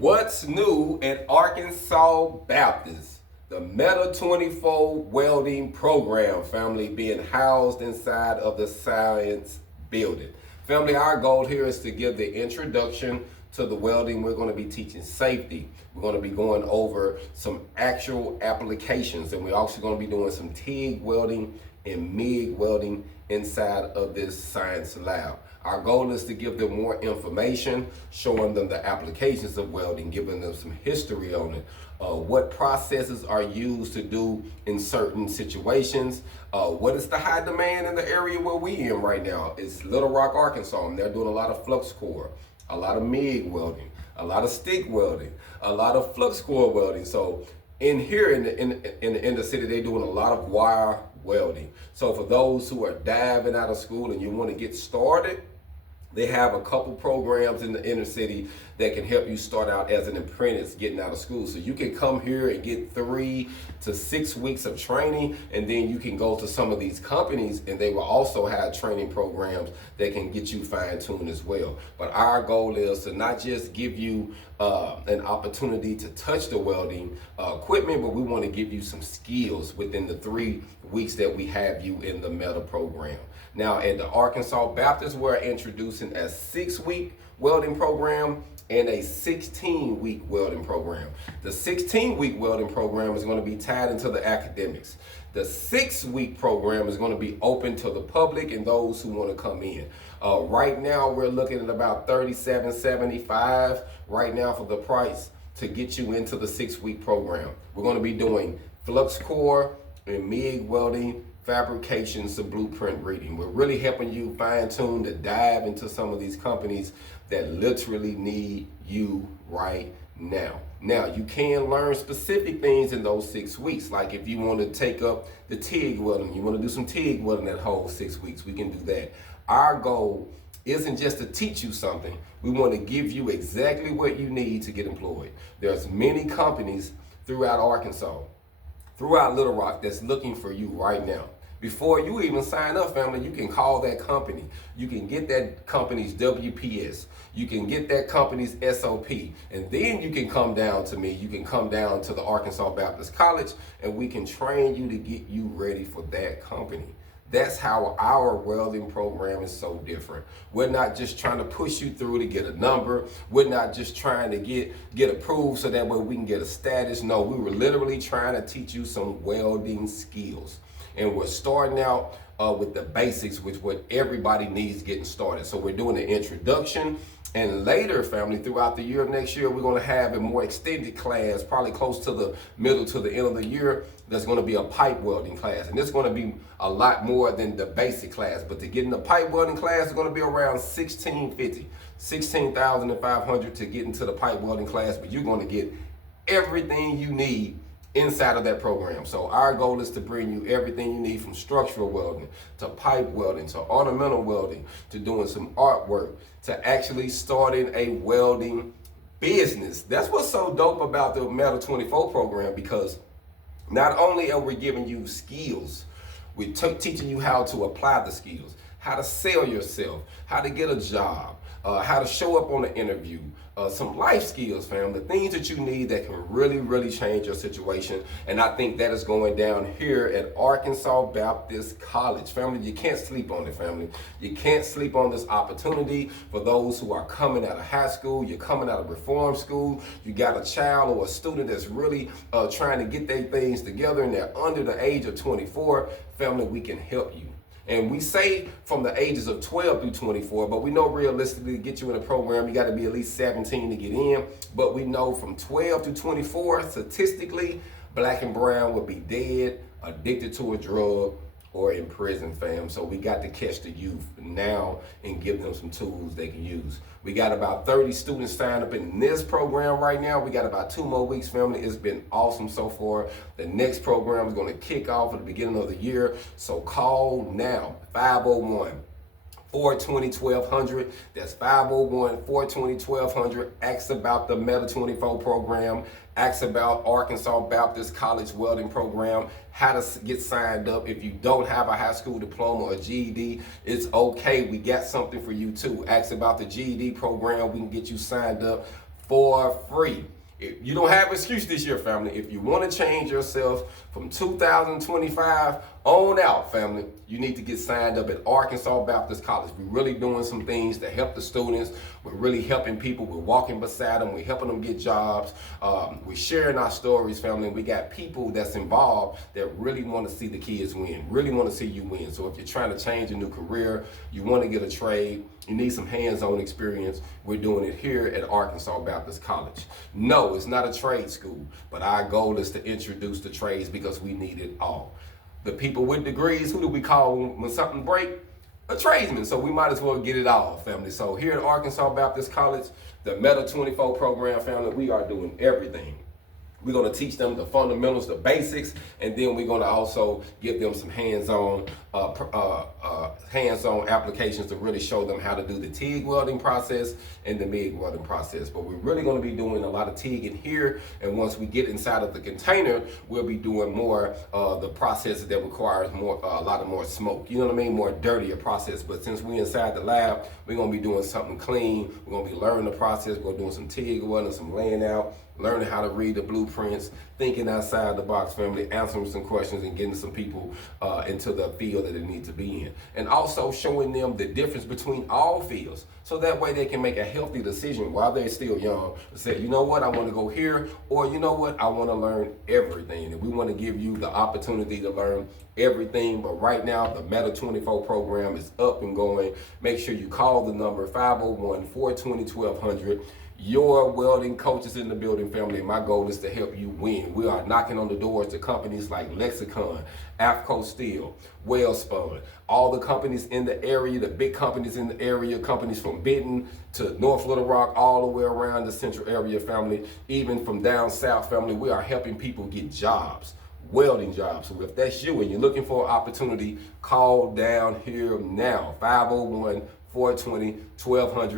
What's new at Arkansas Baptist? The Meta24 welding program, family, being housed inside of the science building. Family, our goal here is to give the introduction to the welding. We're going to be teaching safety. We're going to be going over some actual applications, and we're also going to be doing some TIG welding and MIG welding inside of this science lab. Our goal is to give them more information, showing them the applications of welding, giving them some history on it, what processes are used to do in certain situations, what is the high demand in the area where we in right now. It's Little Rock, Arkansas, and they're doing a lot of flux core, a lot of MIG welding, a lot of stick welding, a lot of flux core welding. So in here in the city, they're doing a lot of wire welding. So for those who are diving out of school and you want to get started, they have a couple programs in the inner city that can help you start out as an apprentice getting out of school. So you can come here and get 3 to 6 weeks of training, and then you can go to some of these companies and they will also have training programs that can get you fine-tuned as well. But our goal is to not just give you an opportunity to touch the welding equipment, but we want to give you some skills within the 3 weeks that we have you in the Meta program. Now at the Arkansas Baptist, we're introducing a 6-week welding program and a 16-week welding program. The 16-week welding program is going to be tied into the academics. The 6-week program is going to be open to the public and those who want to come in. Right now, we're looking at about $37.75 right now for the price to get you into the 6-week program. We're going to be doing flux core and MIG welding, fabrications, and blueprint reading. We're really helping you fine-tune to dive into some of these companies that literally need you right now. Now, you can learn specific things in those 6 weeks. Like if you want to take up the TIG welding, you want to do some TIG welding that whole 6 weeks, we can do that. Our goal isn't just to teach you something. We want to give you exactly what you need to get employed. There's many companies throughout Arkansas, throughout Little Rock, that's looking for you right now. Before you even sign up, family, you can call that company. You can get that company's WPS. You can get that company's SOP. And then you can come down to me. You can come down to the Arkansas Baptist College, and we can train you to get you ready for that company. That's how our welding program is so different. We're not just trying to push you through to get a number. We're not just trying to get approved so that way we can get a status. No, we were literally trying to teach you some welding skills. And we're starting out with the basics, which what everybody needs getting started. So we're doing an introduction, and later, family, throughout the year of next year, we're going to have a more extended class, probably close to the middle to the end of the year. There's going to be a pipe welding class, and it's going to be a lot more than the basic class. But to get in the pipe welding class, it's going to be around $16,500 to get into the pipe welding class. But you're going to get everything you need inside of that program. So our goal is to bring you everything you need, from structural welding to pipe welding to ornamental welding to doing some artwork to actually starting a welding business. That's what's so dope about the Meta24 program, because not only are we giving you skills, we're teaching you how to apply the skills, how to sell yourself, how to get a job, how to show up on an interview, some life skills, fam, the things that you need that can really, really change your situation. And I think that is going down here at Arkansas Baptist College. Family, you can't sleep on it, family. You can't sleep on this opportunity for those who are coming out of high school, you're coming out of reform school, you got a child or a student that's really trying to get their things together and they're under the age of 24. Family, we can help you. And we say from the ages of 12 through 24, but we know realistically to get you in a program, you got to be at least 17 to get in. But we know from 12 to 24, statistically, black and brown would be dead, addicted to a drug, or in prison, fam. So we got to catch the youth now and give them some tools they can use. We got about 30 students signed up in this program right now. We got about 2 more weeks, family. It's been awesome so far. The next program is going to kick off at the beginning of the year. So call now, 501-420-1200. That's 501-420-1200. Ask about the Meta24 program. Ask about Arkansas Baptist College welding program, how to get signed up. If you don't have a high school diploma or GED, it's okay. We got something for you too. Ask about the GED program. We can get you signed up for free. You don't have an excuse this year, family. If you want to change yourself from 2025 on out, family, you need to get signed up at Arkansas Baptist College. We're really doing some things to help the students. We're really helping people. We're walking beside them. We're helping them get jobs. We're sharing our stories, family. We got people that's involved that really want to see the kids win, really want to see you win. So if you're trying to change a new career, you want to get a trade, you need some hands-on experience, we're doing it here at Arkansas Baptist College. No, it's not a trade school, but our goal is to introduce the trades because we need it all. The people with degrees, who do we call when something break? A tradesman. So we might as well get it all, family. So here at Arkansas Baptist College, the Meta24 program, family, we are doing everything. We're going to teach them the fundamentals, the basics, and then we're going to also give them some hands-on applications to really show them how to do the TIG welding process and the MIG welding process. But we're really going to be doing a lot of TIG in here, and once we get inside of the container, we'll be doing more the processes that requires more a lot of more smoke. You know what I mean? More dirtier process. But since we're inside the lab, we're going to be doing something clean. We're going to be learning the process. We're doing some TIG welding, some laying out, learning how to read the blueprints, thinking outside the box, family, answering some questions and getting some people into the field that they need to be in. And also showing them the difference between all fields. So that way they can make a healthy decision while they're still young and say, you know what, I want to go here, or you know what, I want to learn everything. And we want to give you the opportunity to learn everything. But right now, the Meta24 program is up and going. Make sure you call the number 501-420-1200. Your welding coaches in the building, family. My goal is to help you win. We are knocking on the doors to companies like Lexicon, Afco Steel, Wellspun, all the companies in the area, the big companies in the area, companies from Benton to North Little Rock, all the way around the central area, family, even from down south, family. We are helping people get jobs, welding jobs. So if that's you and you're looking for an opportunity, call down here now, 501-420-1200.